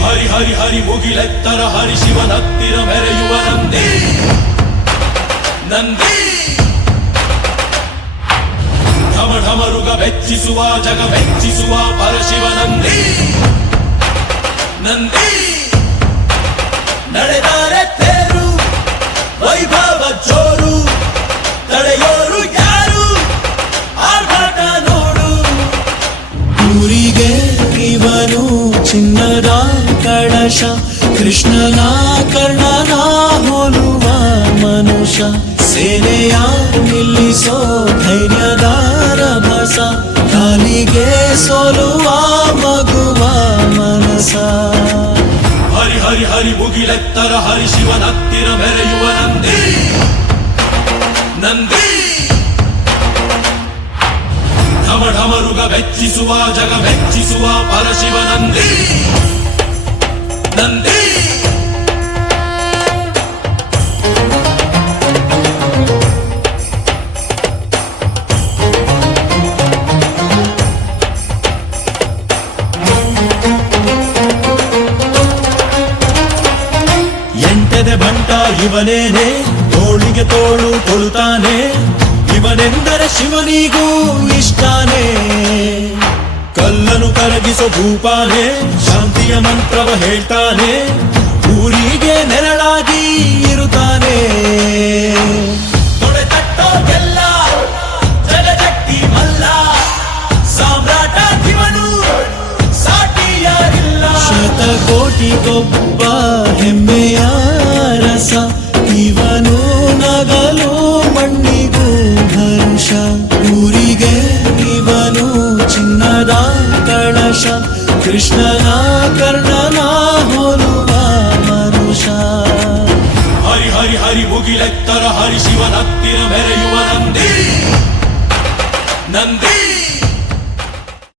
ಹರಿ ಹರಿ ಹರಿ ಮುಗಿಲೆತ್ತರ ಹರಿ ಶಿವನತ್ತಿರ ಮೆರೆಯುವ ನಂದಿ ನಂದಿ ಢಮ ಢಮರುಗ ಮೆಚ್ಚಿಸುವ ಜಗ ಮೆಚ್ಚಿಸುವ ಪರಶಿವ ನಂದಿ ನಂದಿ ನಡೆದರೆ ತೇರು ವೈಭವ ಜೋರು ತಡೆಯೋರು ಯಾರು ಆರ್ಭಟ ನೋಡು ಊರಿಗೆ ಇವನು ಚಿನ್ನದ ಕಳಶ ಕೃಷ್ಣನ ಕರ್ಣನ ಹೋಲುವ ಮನುಷ್ಯ ಸೇನೆಯ ನಿಲ್ಲಿಸೋ ಧೈರ್ಯದ ರಭಸ ಕಾಲಿಗೆ ಸೋಲುವ ಮಗುವ ಮನಸ ಹರಿ ಹರಿ ಹರಿ ಮುಗಿಲೆತ್ತರ ಹರಿ ಶಿವನತ್ತಿರ ಮೆರೆಯುವ ನಂದಿ ನಂದಿ ಢಮ ಢಮರುಗ ಮೆಚ್ಚಿಸುವ ಜಗ ಮೆಚ್ಚಿಸುವ ಪರಶಿವ ನಂದಿ ನಂದಿ ಎಂಟದೆ ಬಂಟ ಇವನೇನೆ ತೋಳಿಗೆ ತೋಳು ಕೊಡುತ್ತಾನೆ ಇವನೆಂದರೆ ಶಿವನಿಗೂ ಇಷ್ಟಾನೆ ಕಲ್ಲನು ಕರಗಿಸೋ ಭೂಪಾನೆ ಶಾಂತಿಯ ಮಂತ್ರವ ಹೇಳ್ತಾನೆ ಊರಿಗೆ ನೆರಳಾಗಿ ಇರುತ್ತಾನೆ ತೊಡೆತಟ್ಟೋಗೆಲ್ಲ ಜಗಜಟ್ಟಿ ಮಲ್ಲ ಸಾಮ್ರಾಟ ಇವನು ಸಾಟಿ ಯಾರಿಲ್ಲ ಶತಕೋಟಿಗೊಬ್ಬ ಹೆಮ್ಮೆಯ ರಸ ಇವನು ನಗಲು ಮಣ್ಣಿಗೂ ಹರ್ಷ ಊರಿಗೆ ಇವನು ಚಿನ್ನದ ಕಳಶ ಕೃಷ್ಣನ ಕರ್ಣನ ಹೋಲುವ ಮನುಷ್ಯ ಹರಿ ಹರಿ ಹರಿ ಮುಗಿಲೆತ್ತರ ಹರಿ ಶಿವನತ್ತಿರ ಮೆರೆಯುವ ನಂದಿ ನಂದಿ